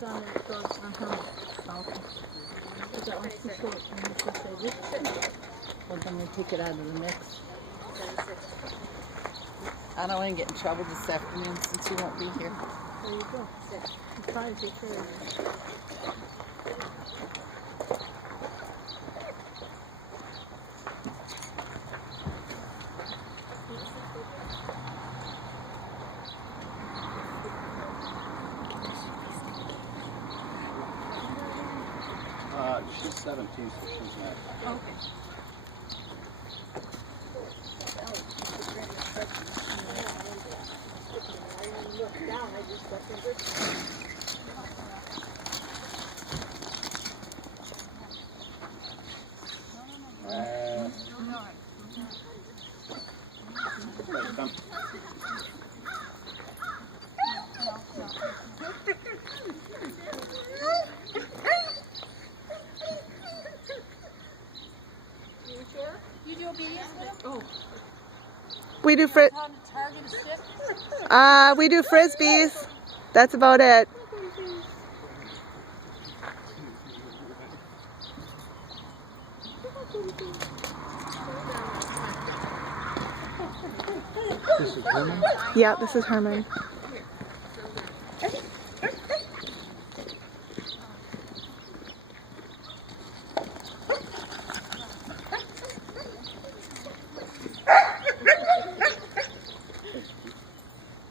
Well, then we take it out of the mix. I don't want to get in trouble this afternoon since you won't be here. There you go. You probably take care of it. 17, so she's not. Okay. You do obedience with him? Oh. We do we do frisbees. That's about it. This is Herman? Yeah, this is Herman.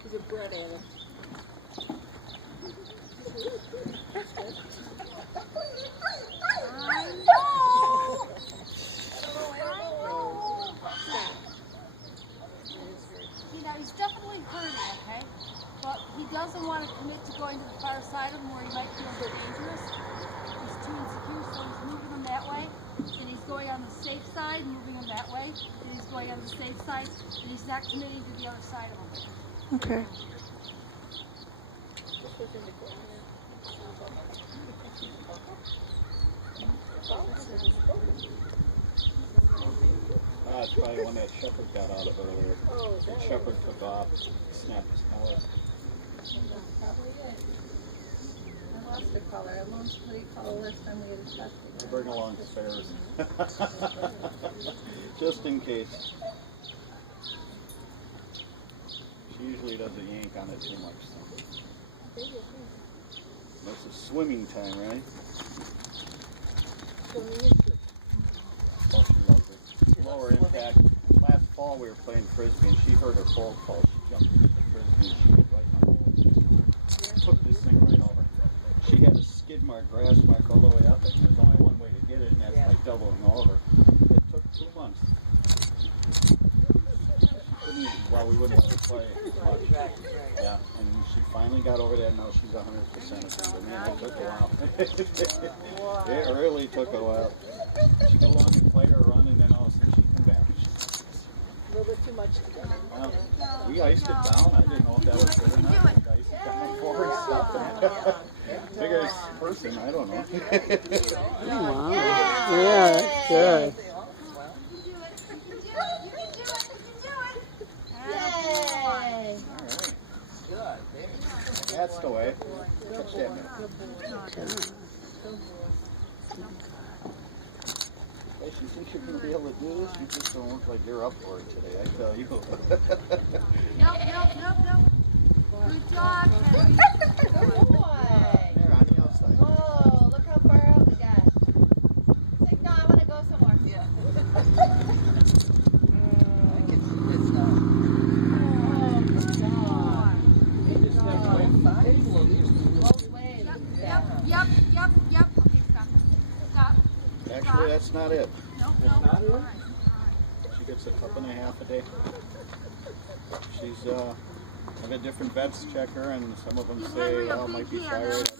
He's a bread animal. He's definitely hurting, okay? But he doesn't want to commit to going to the far side of him where he might feel dangerous. He's too insecure, so he's moving him that way. And he's going on the safe side, moving him that way. And he's going on the safe side, and he's not committing to the other side of him. Okay. It's probably one that Shepherd got out of earlier. And Shepherd took off, snapped his collar. I lost the color. I lost the color last time we had a test. We'll bring along spares. Just in case. She usually doesn't yank on it too much. So. This is swimming time, right? Oh, she loves it. Lower impact. Last fall we were playing frisbee and she heard her bolt fall. She jumped into the frisbee and she hit right in the hole. Took this thing right over. She had a skid mark, grass mark all the way up it, and there's only one way to get it, and that's by doubling over. It took 2 months. Well, we wouldn't have to play much. Yeah, and she finally got over that. Now she's 100% of it. But man, it took a while. It really took a while. She'd go along and play her run, and then all of a sudden she'd come back. A little bit too much together. We iced it down. I didn't know if that was good or not. We iced it down before we stopped. Biggest person, I don't know. Wow. Yeah, that's good. That's the way. Catch that minute. Hey, she thinks you're going to be able to do this. You just don't look like you're up for it today, I tell you. Nope. Good job, Henry. Good boy. There on the outside. Oh, look how far out we got. It's like, no, I want to go somewhere. Yeah. I can see this now. Yep. Okay, stop. Actually, that's not it. No. not it? All right. She gets a cup and a half a day. She's, I've had different vets check her, and some of them say, well, it might be thyroid.